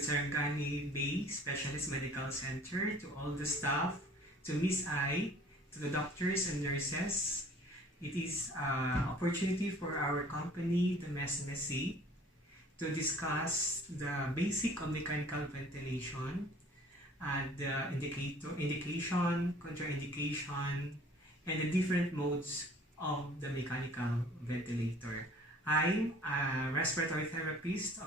the Sarangani Bay Specialist Medical Center, to all the staff, to Miss I, to the doctors and nurses. It is an opportunity for our company, the MESMEC, to discuss the basic of mechanical ventilation, and the indication, contraindication, and the different modes of the mechanical ventilator. I'm a respiratory therapist.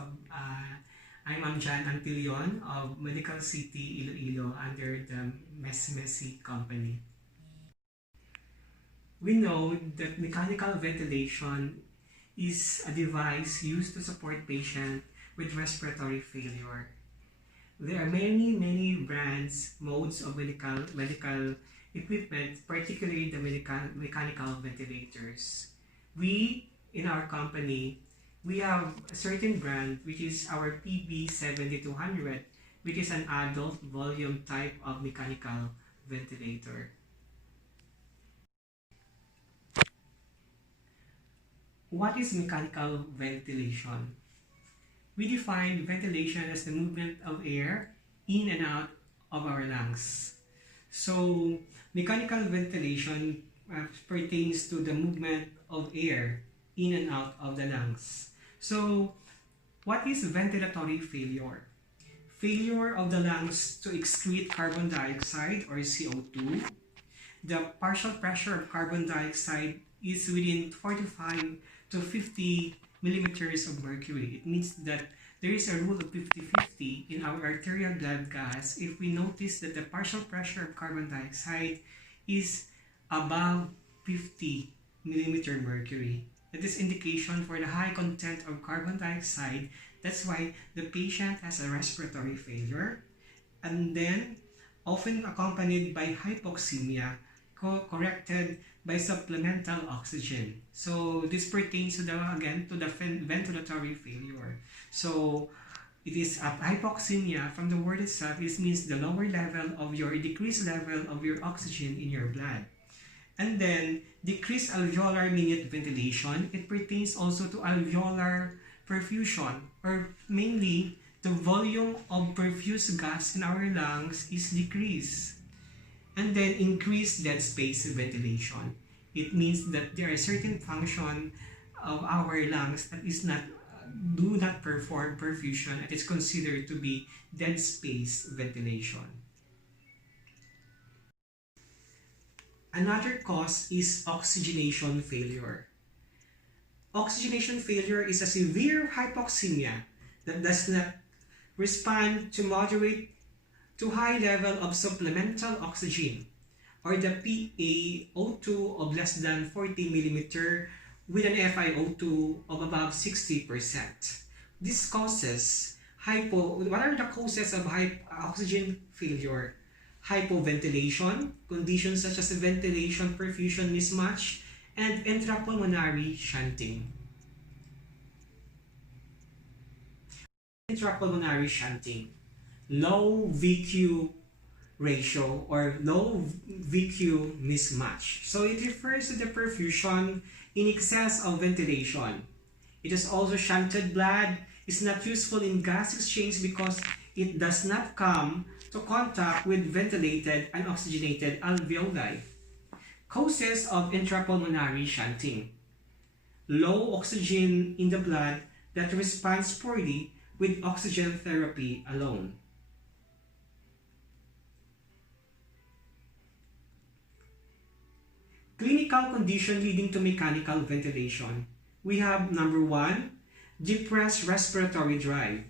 I'm Jan Antilion of Medical City, Iloilo, under the MESMEC company. We know that mechanical ventilation is a device used to support patients with respiratory failure. There are many brands, modes of medical equipment, particularly the mechanical ventilators. We, in our company, we have a certain brand which is our PB7200, which is an adult volume type of mechanical ventilator. What is mechanical ventilation? We define ventilation as the movement of air in and out of our lungs. So, mechanical ventilation pertains to the movement of air in and out of the lungs. So, what is ventilatory failure? Failure of the lungs to excrete carbon dioxide or CO2. The partial pressure of carbon dioxide is within 45 to 50 millimeters of mercury. It means that there is a rule of 50-50 in our arterial blood gas if we notice that the partial pressure of carbon dioxide is above 50 millimeter mercury. That is indication for the high content of carbon dioxide. That's why the patient has a respiratory failure, and then often accompanied by hypoxemia, corrected by supplemental oxygen. So this pertains to the ventilatory failure. So it is a hypoxemia. From the word itself, it means the lower level of your decreased level of your oxygen in your blood. And then decreased alveolar minute ventilation. It pertains also to alveolar perfusion, or mainly the volume of perfused gas in our lungs is decreased. And then increased dead space ventilation. It means that there are certain function of our lungs that do not perform perfusion, and it's considered to be dead space ventilation. Another cause is oxygenation failure. Oxygenation failure is a severe hypoxemia that does not respond to moderate to high level of supplemental oxygen, or the PaO2 of less than 40 millimeter with an FiO2 of above 60%. This causes what are the causes of oxygen failure? Hypoventilation, conditions such as ventilation perfusion mismatch, and intrapulmonary shunting. Intrapulmonary shunting, low VQ ratio or low VQ mismatch. So it refers to the perfusion in excess of ventilation. It is also shunted blood. It's not useful in gas exchange because it does not come to contact with ventilated and oxygenated alveoli. Causes of intrapulmonary shunting: low oxygen in the blood that responds poorly with oxygen therapy alone. Clinical condition leading to mechanical ventilation. We have number 1, depressed respiratory drive.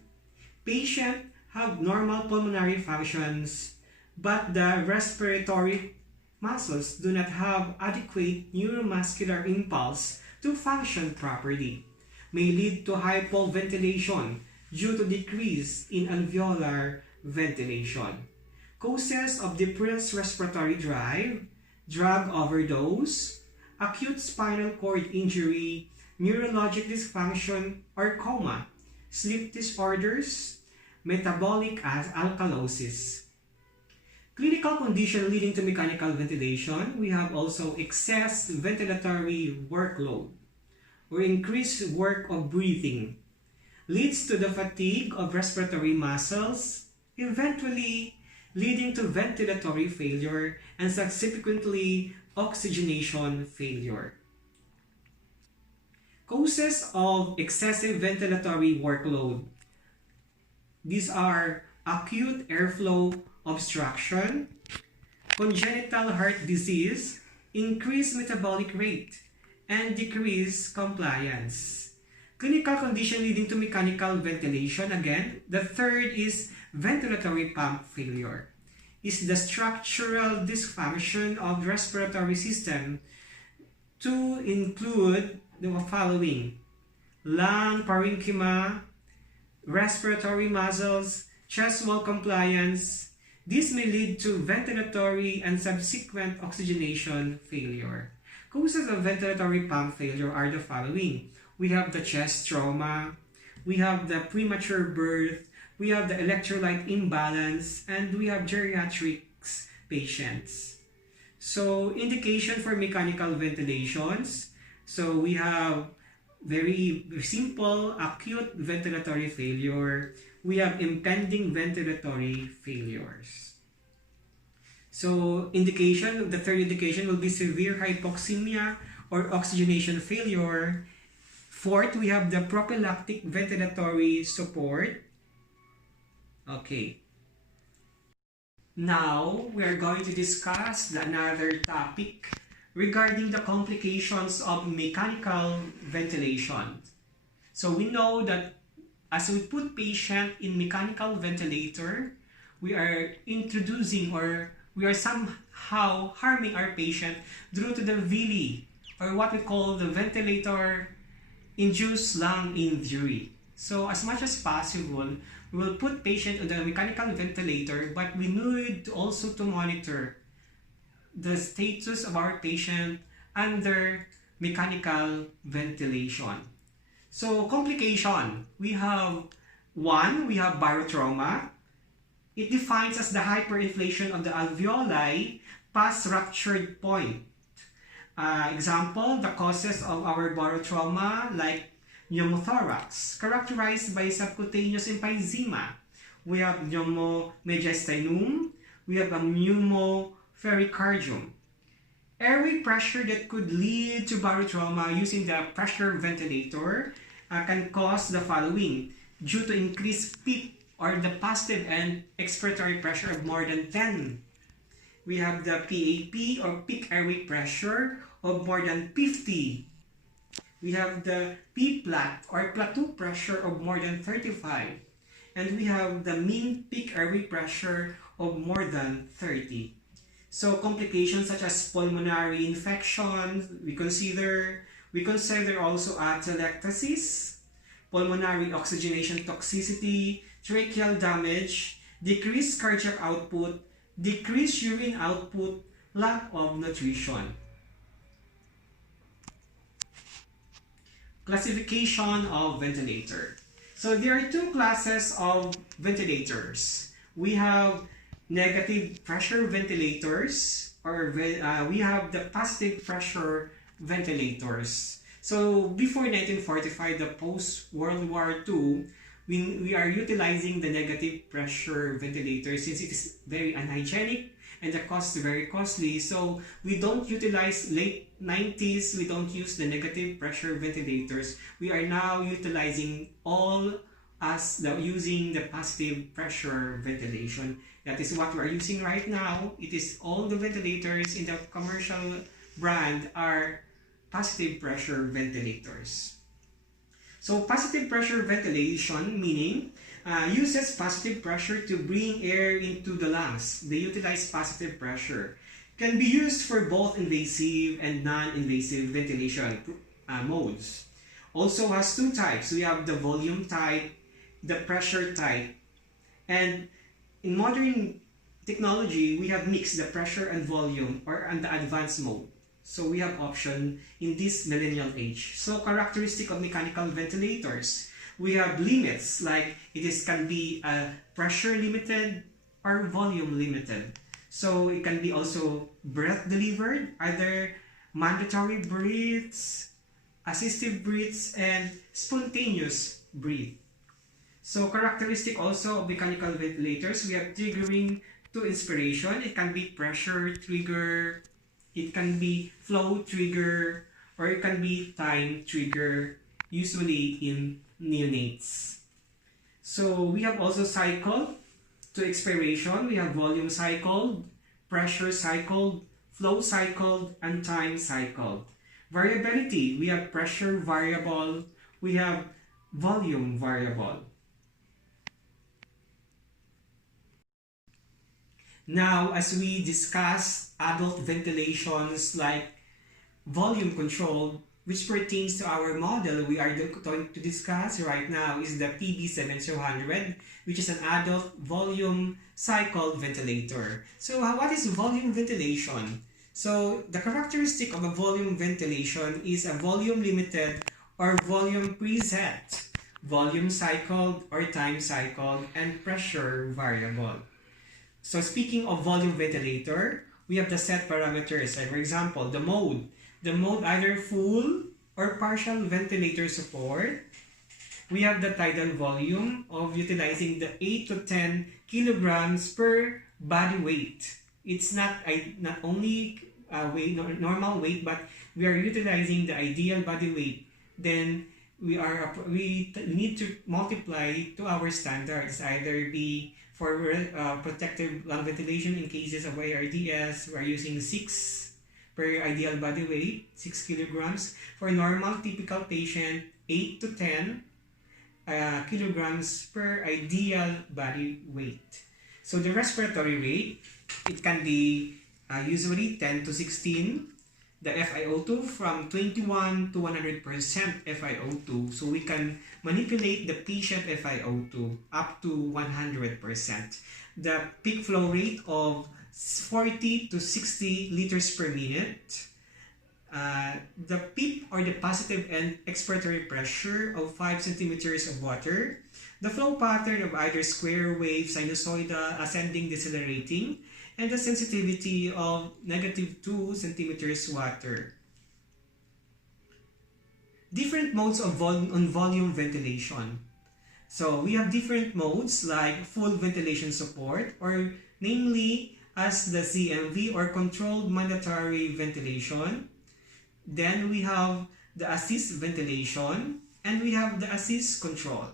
Patient have normal pulmonary functions, but the respiratory muscles do not have adequate neuromuscular impulse to function properly. May lead to hypoventilation due to decrease in alveolar ventilation. Causes of depressed respiratory drive: drug overdose, acute spinal cord injury, neurologic dysfunction or coma, sleep disorders, metabolic alkalosis. Clinical condition leading to mechanical ventilation, we have also excess ventilatory workload or increased work of breathing, leads to the fatigue of respiratory muscles, eventually leading to ventilatory failure and subsequently oxygenation failure. Causes of excessive ventilatory workload. These are acute airflow obstruction, congenital heart disease, increased metabolic rate, and decreased compliance. Clinical condition leading to mechanical ventilation. Again, the third is ventilatory pump failure. Is the structural dysfunction of the respiratory system to include the following: lung parenchyma, respiratory muscles, chest wall compliance. This may lead to ventilatory and subsequent oxygenation failure. Causes of ventilatory pump failure are the following: we have the chest trauma, we have the premature birth, we have the electrolyte imbalance, and we have geriatrics patients. So, indication for mechanical ventilations. So, we have very simple acute ventilatory failure. We have impending ventilatory failures. So, indication, the third indication will be severe hypoxemia or oxygenation failure. Fourth, we have the prophylactic ventilatory support. Okay. Now, we are going to discuss another topic regarding the complications of mechanical ventilation. So we know that as we put patient in mechanical ventilator, we are introducing or we are somehow harming our patient due to the VILI, or what we call the ventilator induced lung injury. So as much as possible, we will put patient on the mechanical ventilator, but we need also to monitor the status of our patient under mechanical ventilation. So complication, we have barotrauma. It defines as the hyperinflation of the alveoli past ruptured point. Example, the causes of our barotrauma like pneumothorax, characterized by subcutaneous emphysema. We have pneumomediastinum, we have a pneumopericardium. Airway pressure that could lead to barotrauma using the pressure ventilator can cause the following: due to increased peak or the positive and expiratory pressure of more than 10. We have the PAP or peak airway pressure of more than 50. We have the P-plat or plateau pressure of more than 35. And we have the mean peak airway pressure of more than 30. So complications such as pulmonary infections, we consider also atelectasis, pulmonary oxygenation toxicity, tracheal damage, decreased cardiac output, decreased urine output, lack of nutrition. Classification of ventilator. So there are two classes of ventilators. We have negative pressure ventilators, or we have the positive pressure ventilators. So before 1945, the post-World War II, we are utilizing the negative pressure ventilator since it is very unhygienic and the cost is very costly. So we don't utilize late 90s, we don't use the negative pressure ventilators. We are now utilizing using the positive pressure ventilation. That is what we are using right now. It is all the ventilators in the commercial brand are positive pressure ventilators. So positive pressure ventilation meaning uses positive pressure to bring air into the lungs. They utilize positive pressure. Can be used for both invasive and non-invasive ventilation modes. Also has two types. We have the volume type, the pressure type. And in modern technology, we have mixed the pressure and volume or on the advanced mode. So we have option in this millennial age. So characteristic of mechanical ventilators, we have limits like can be pressure limited or volume limited. So it can be also breath delivered, either mandatory breaths, assistive breaths, and spontaneous breath. So characteristic also of mechanical ventilators, we have triggering to inspiration. It can be pressure trigger, it can be flow trigger, or it can be time trigger, usually in neonates. So we have also cycle to expiration. We have volume cycled, pressure cycled, flow cycled, and time cycled. Variability, we have pressure variable, we have volume variable. Now, as we discuss adult ventilations like volume control, which pertains to our model we are going to discuss right now, is the PB7200, which is an adult volume cycled ventilator. So what is volume ventilation? So the characteristic of a volume ventilation is a volume limited or volume preset, volume cycled or time cycled, and pressure variable. So speaking of volume ventilator, we have the set parameters. Like for example, the mode either full or partial ventilator support. We have the tidal volume of utilizing the 8 to 10 kilograms per body weight. It's not only normal weight, but we are utilizing the ideal body weight. Then we need to multiply to our standards, either be for protective lung ventilation in cases of ARDS, we are using 6 per ideal body weight, 6 kilograms. For normal typical patient, 8 to 10 kilograms per ideal body weight. So the respiratory rate, it can be usually 10 to 16. The FiO2 from 21 to 100% FiO2. So we can manipulate the patient FiO2 up to 100%. The peak flow rate of 40 to 60 liters per minute. The PEEP or the positive end expiratory pressure of 5 centimeters of water. The flow pattern of either square wave, sinusoidal, ascending, decelerating, and the sensitivity of -2 centimeters water. Different modes of volume ventilation. So we have different modes like full ventilation support, or namely as the CMV or controlled mandatory ventilation. Then we have the assist ventilation, and we have the assist control.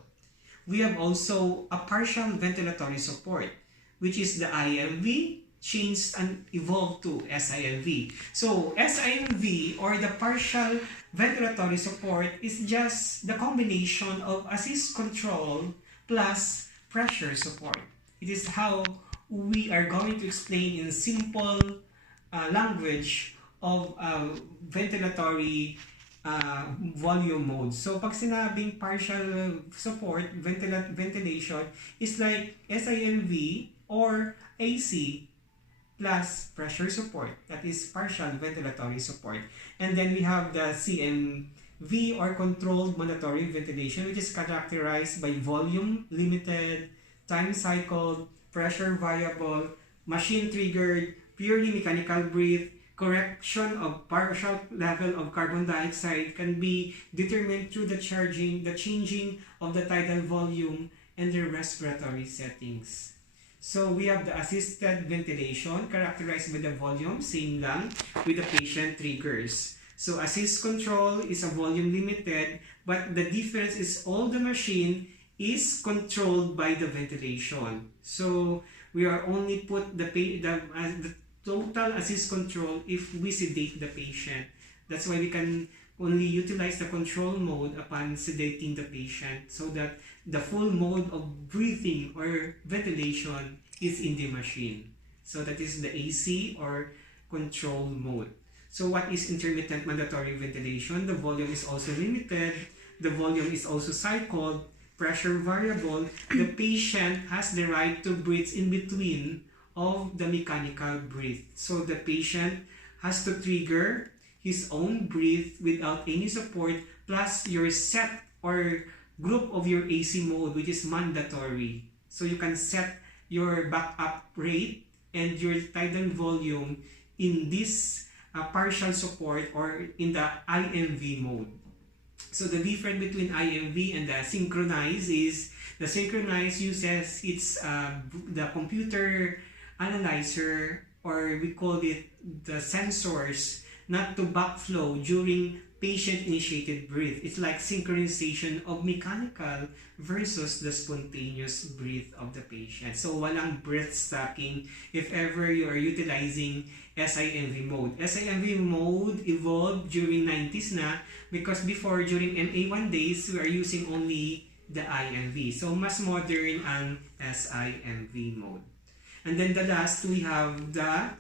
We have also a partial ventilatory support, which is the IMV, changed and evolved to SIMV. So SIMV, or the partial ventilatory support, is just the combination of assist control plus pressure support. It is how we are going to explain in simple language of ventilatory volume mode. So pag sinabing partial support, ventilation is like SIMV or AC plus pressure support, that is partial ventilatory support. And then we have the CMV or controlled mandatory ventilation, which is characterized by volume limited, time cycled, pressure variable, machine triggered, purely mechanical breath. Correction of partial level of carbon dioxide can be determined through the changing of the tidal volume and the respiratory settings. So we have the assisted ventilation characterized by the volume, same lang, with the patient triggers. So assist control is a volume limited, but the difference is all the machine is controlled by the ventilation. So we are only put the total assist control if we sedate the patient. That's why we can only utilize the control mode upon sedating the patient, so that the full mode of breathing or ventilation is in the machine. So that is the AC or control mode. So what is intermittent mandatory ventilation? The volume is also limited. The volume is also cycled, pressure variable. The patient has the right to breathe in between of the mechanical breath. So the patient has to trigger his own breath without any support, plus your set or group of your AC mode, which is mandatory. So you can set your backup rate and your tidal volume in this partial support or in the IMV mode. So the difference between IMV and the synchronized is The synchronized uses the computer analyzer, or we call it the sensors, not to backflow during patient-initiated breath. It's like synchronization of mechanical versus the spontaneous breath of the patient. So walang breath stacking if ever you are utilizing SIMV mode. SIMV mode evolved during 90s na, because before, during MA1 days, we are using only the IMV. So mas modern ang SIMV mode. And then the last, we have the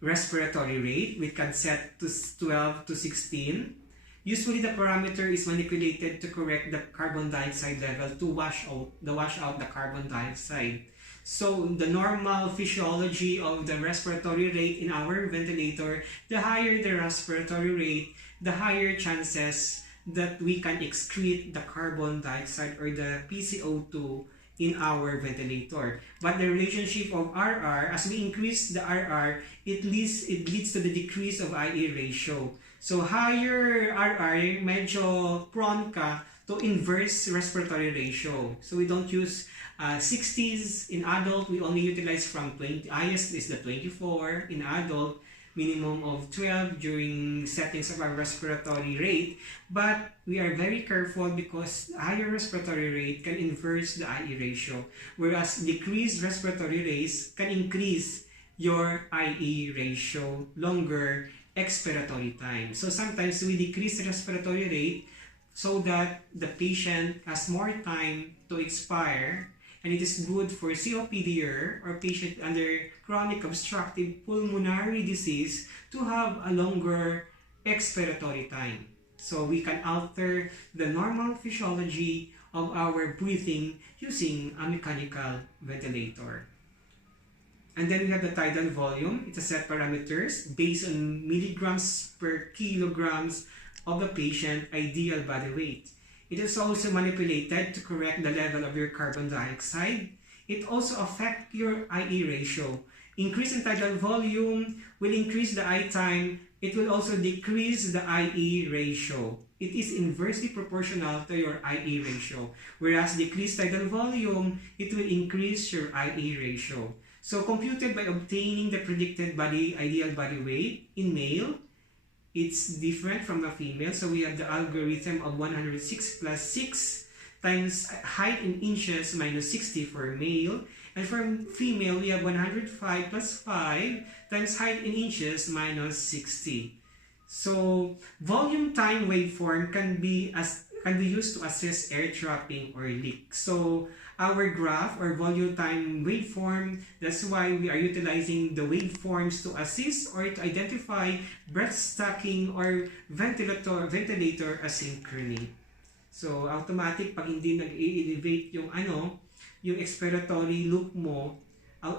respiratory rate. We can set to 12 to 16. Usually the parameter is manipulated to correct the carbon dioxide level to wash out the carbon dioxide. So the normal physiology of the respiratory rate in our ventilator, the higher the respiratory rate, the higher chances that we can excrete the carbon dioxide or the PCO2 in our ventilator. But the relationship of RR, as we increase the RR, it leads to the decrease of IE ratio. So higher RR, medyo prone ka to inverse respiratory ratio. So we don't use 60s in adult. We only utilize from 20. Highest is the 24 in adult, minimum of 12 during settings of our respiratory rate. But we are very careful because higher respiratory rate can inverse the IE ratio, whereas decreased respiratory rates can increase your IE ratio, longer expiratory time. So sometimes we decrease the respiratory rate so that the patient has more time to expire, and it is good for COPDer or patient under chronic obstructive pulmonary disease to have a longer expiratory time. So we can alter the normal physiology of our breathing using a mechanical ventilator. And then we have the tidal volume. It's a set parameters based on milligrams per kilograms of the patient ideal body weight. It is also manipulated to correct the level of your carbon dioxide. It also affects your IE ratio. Increase in tidal volume will increase the I time. It will also decrease the IE ratio. It is inversely proportional to your IE ratio. Whereas decreased tidal volume, it will increase your IE ratio. So computed by obtaining the predicted ideal body weight in male, it's different from the female. So we have the algorithm of 106 plus 6 times height in inches minus 60 for male. And for female, we have 105 plus 5 times height in inches minus 60. So volume time waveform can be used to assess air trapping or leak. So our graph or volume time waveform, that's why we are utilizing the waveforms to assist or to identify breath stacking or ventilator asynchrony. So automatic, pag hindi nag-elevate yung expiratory loop mo,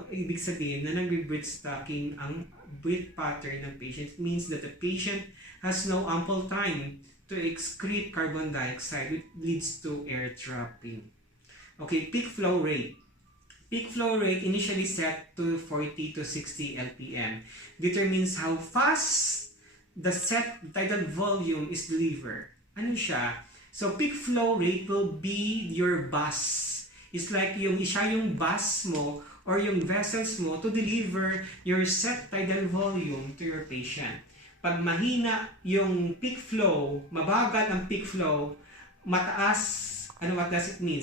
ibig sabihin na nag-breath stacking ang breath pattern ng patient. It means that the patient has no ample time to excrete carbon dioxide, which leads to air trapping. Okay, peak flow rate. Peak flow rate initially set to 40 to 60 LPM determines how fast the set tidal volume is delivered. Ano siya? So peak flow rate will be your bus. It's like yung bus mo or yung vessels mo to deliver your set tidal volume to your patient. Pag mahina yung peak flow, mabagal ang peak flow, mataas, what does it mean?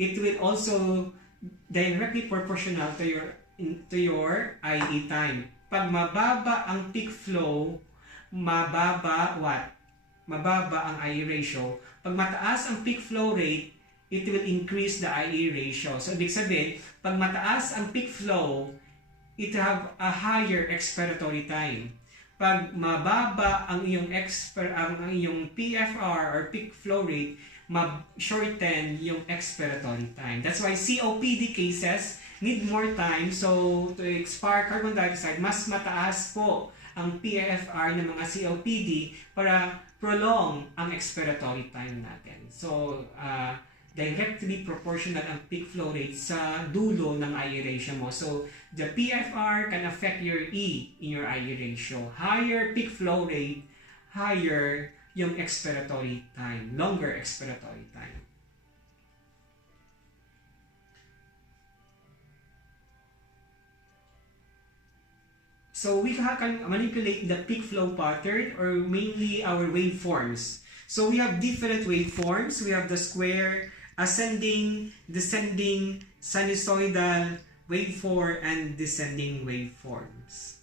It will also directly proportional to your IE time. Pag mababa ang peak flow, mababa ang IE ratio. Pag mataas ang peak flow rate, it will increase the IE ratio. So ibig sabihin, pag mataas ang peak flow, it have a higher expiratory time. Pag mababa ang iyong PFR or peak flow rate, shorten yung expiratory time. That's why COPD cases need more time. So to expire carbon dioxide, mas mataas po ang PFR ng mga COPD para prolong ang expiratory time natin. So directly proportional ang peak flow rate sa dulo ng IE ratio mo. So the PFR can affect your E in your IE ratio. Higher peak flow rate, higher yung expiratory time, longer expiratory time. So we can manipulate the peak flow pattern or mainly our waveforms. So we have different waveforms. We have the square, ascending, descending, sinusoidal, waveform, and descending waveforms.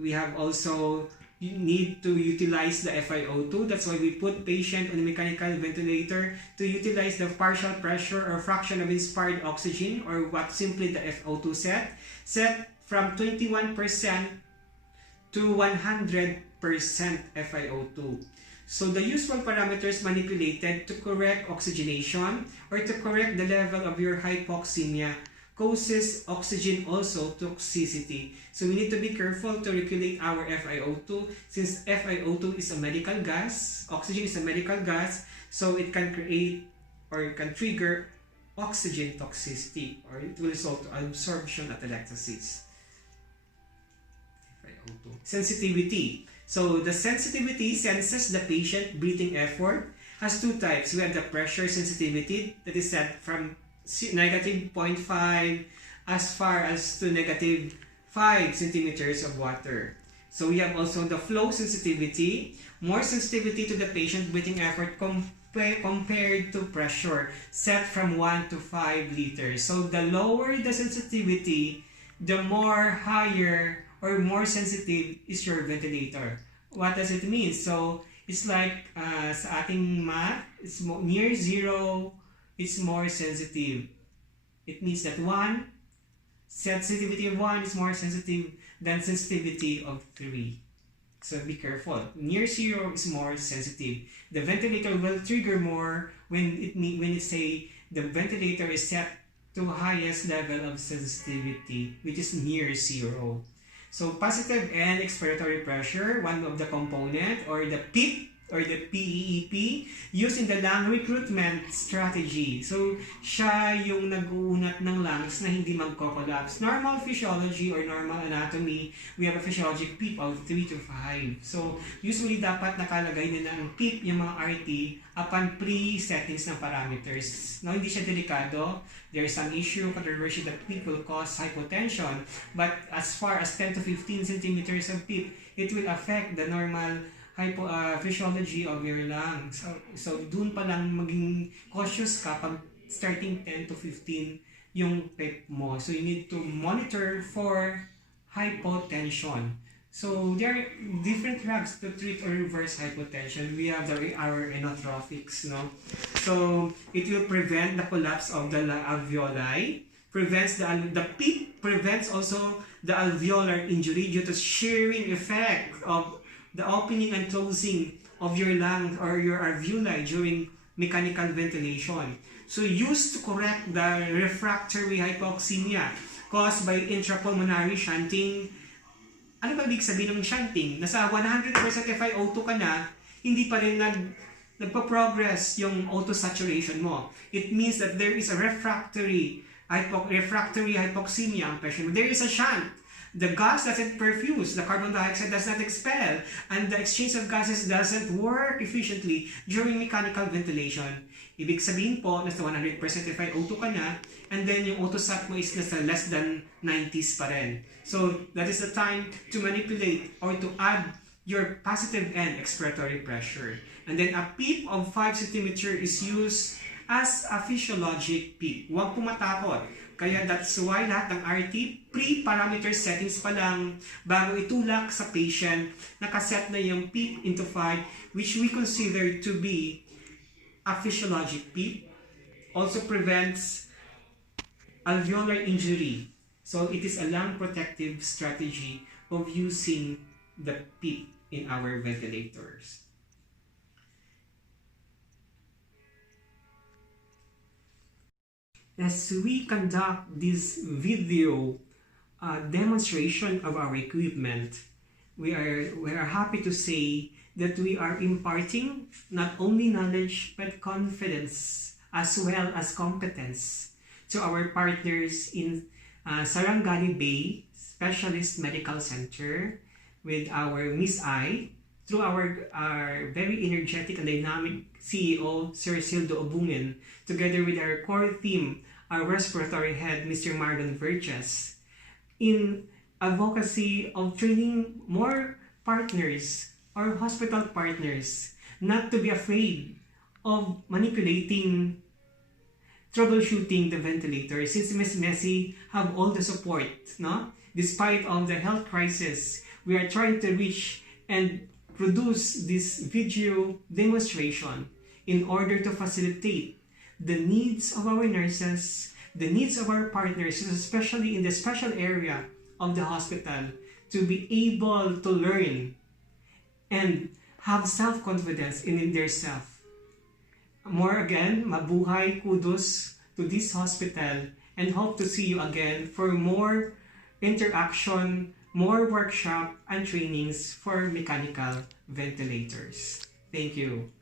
We have also, you need to utilize the FiO2. That's why we put patient on a mechanical ventilator to utilize the partial pressure or fraction of inspired oxygen, or what simply the FO2 set from 21% to 100% FiO2. So the usual parameters manipulated to correct oxygenation or to correct the level of your hypoxemia causes oxygen also toxicity. So we need to be careful to regulate our FiO2, since FiO2 is a medical gas, oxygen is a medical gas, so it can create or can trigger oxygen toxicity, or it will result to absorption atelectasis. FiO2. Sensitivity. So the sensitivity senses the patient breathing effort has two types. We have the pressure sensitivity that is set from negative 0.5 as far as to negative 5 centimeters of water. So we have also the flow sensitivity, more sensitivity to the patient breathing effort compared to pressure, set from 1 to 5 liters. So the lower the sensitivity, the more higher or more sensitive is your ventilator. What does it mean? So it's like sa ating math, it's near 0, it's more sensitive. It means that sensitivity of 1 is more sensitive than sensitivity of 3. So be careful. Near 0 is more sensitive. The ventilator will trigger more when it say the ventilator is set to highest level of sensitivity, which is near 0. So positive and expiratory pressure, one of the component, or the PEEP or the PEEP, used in the lung recruitment strategy. So siya yung nag-uunat ng lungs na hindi magko-collapse. Normal physiology or normal anatomy, we have a physiologic PEEP of 3 to 5. So usually dapat nakalagay nila ng PEEP yung mga RT upon pre-settings ng parameters. No, hindi siya delikado. There is some issue, controversy that PEEP will cause hypotension, but as far as 10 to 15 centimeters of PEEP, it will affect the normal physiology of your lungs. So dun pa lang maging cautious ka pag starting 10 to 15 yung PEEP mo. So you need to monitor for hypotension. So there are different drugs to treat or reverse hypotension. We have our inotropics, no? So it will prevent the collapse of the alveoli, prevents the PEEP prevents also the alveolar injury due to shearing effect of the opening and closing of your lungs or your alveoli during mechanical ventilation. So used to correct the refractory hypoxemia caused by intrapulmonary shunting. Ano ba ibig sabihin ng shunting? Nasa 100% FiO2 ka na, hindi pa rin nagpa-progress yung O2 saturation mo. It means that there is a refractory hypoxemia ang patient. There is a shunt. The gas doesn't perfuse, the carbon dioxide does not expel, and the exchange of gases doesn't work efficiently during mechanical ventilation. Ibig sabihin po, nasa 100% FiO2 ka na, and then yung O2 sat mo is nasa less than 90s pa rin. So that is the time to manipulate or to add your positive and expiratory pressure. And then a PEEP of 5 cm is used as a physiologic PEEP. Huwag pumatakot. Kaya that's why lahat ng RT, pre-parameter settings pa lang, bago itulak sa patient, nakaset na yung PEEP into 5, which we consider to be a physiologic PEEP. Also prevents alveolar injury. So it is a lung protective strategy of using the PEEP in our ventilators. As we conduct this video demonstration of our equipment, we are happy to say that we are imparting not only knowledge but confidence as well as competence to our partners in Sarangani Bay Specialist Medical Center with our Miss I, through our very energetic and dynamic CEO, Sir Sildo Obungen, together with our core team, our respiratory head, Mr. Marlon Verges, in advocacy of training more partners or hospital partners not to be afraid of manipulating, troubleshooting the ventilator, since Miss Messi have all the support, no? Despite of the health crisis, we are trying to reach and produce this video demonstration in order to facilitate the needs of our nurses, the needs of our partners, especially in the special area of the hospital, to be able to learn and have self-confidence in their self. More again, mabuhay, kudos to this hospital, and hope to see you again for more interaction, more workshop and trainings for mechanical ventilators. Thank you.